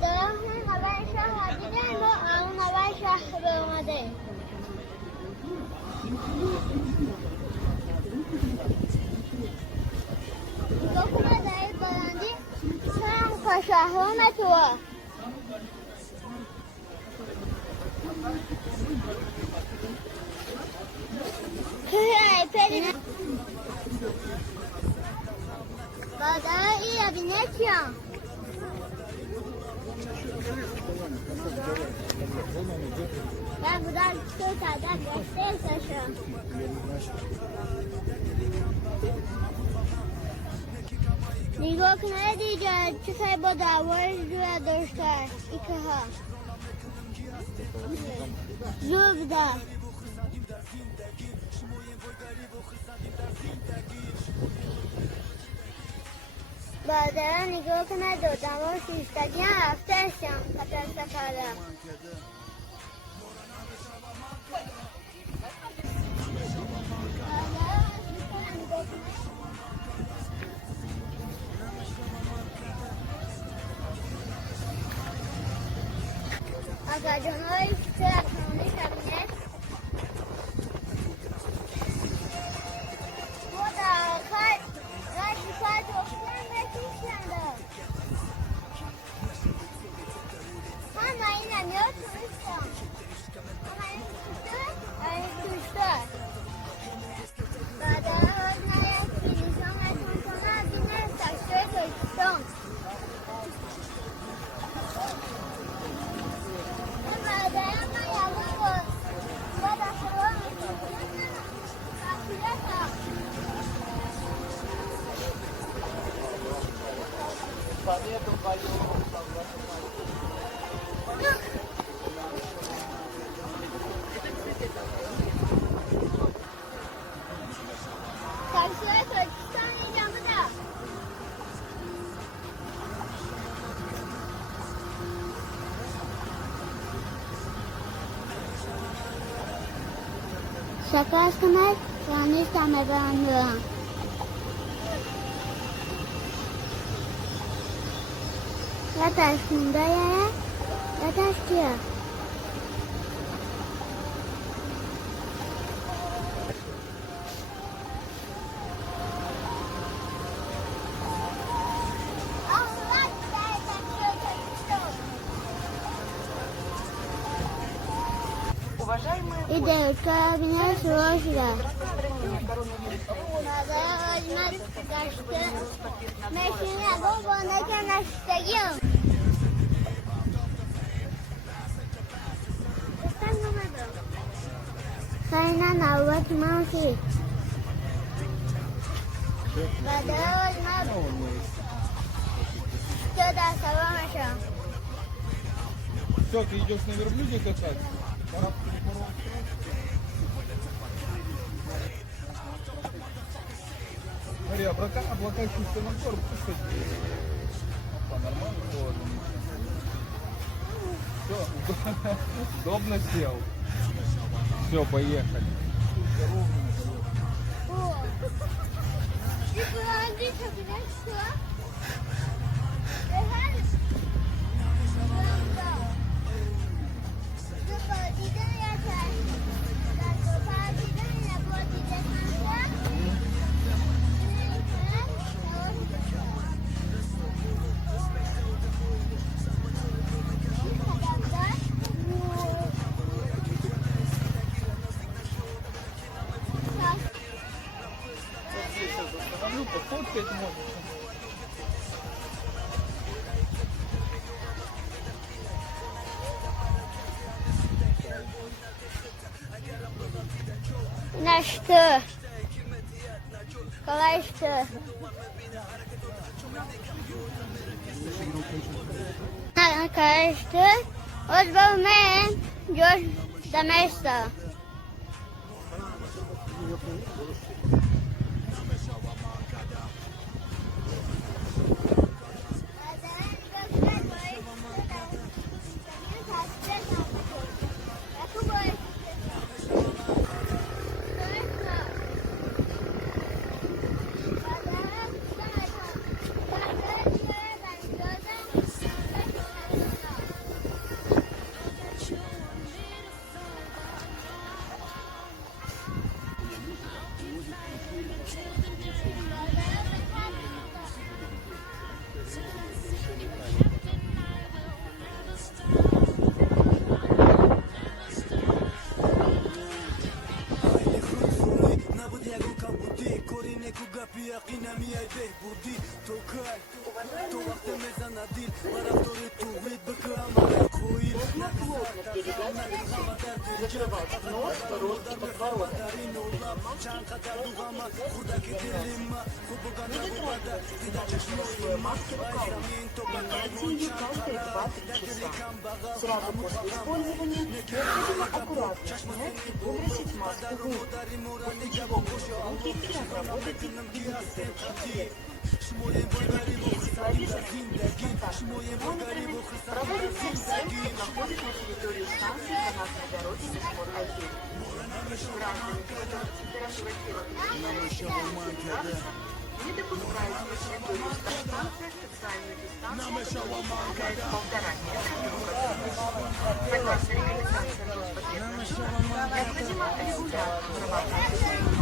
دارم نوای شهر دیدن و اون نوای شهر به اومده دکمه دارید بلندی سرم که شهرم توه توی ایپری بعد این بینه چیم Ben buradan Türkiye'den destek taşıyorum. نگاه کنه دیگه چه سای با دوارش رو داشته ایکه ها زور بده بعد نگاه کنه دو دوارش ایستادی هم رفتهشم قطر سفره اگر جنهای سرطانی کبینت و در آخر رشی پاید افتن بکیشنده همه این نمیاد توریستم همه این توشتر بعد از نرک کلیسان نشون کنه بینه تشتر توریستم شکست کنید رانیش همه برندارم یا تشکنده یا تشکیه ایده که بینه شروع شده مادر آجمت داشته مشینه با بانده که نشتگیم خیلی نوبت موشی مادر آجمت که در سلامشم Все, ты идешь на верблюде катать? Смотри, облокачивайся на гору, кстати. Опа, нормально холодно. Все, удобно сел. Все, поехали. О, ты куда-нибудь что? Пофоткать можно. Нечто. Колечко. Колечко. От был мен, Джош до места. плотно перевязывайте, закрывайте нос, рот и подбородок. Будет слоя маски рукавиц. Меняйте ее каждые 2-3 часа. Сразу после использования необходимо аккуратно снять и выбросить маску в урну, после чего мыть руки и обработать их дезинфекцией. Психологический бесконтактный мониторинг проводится всем, кто находит на территории станции канатной дороги Бесмор-1. Граждане, которые температура тела не допускают на территорию станции специальную дистанцию, составляет 1,5 метра друг от друга. Согласно рекомендациям Роспотребнадзора, необходимо регулярно прорабатывать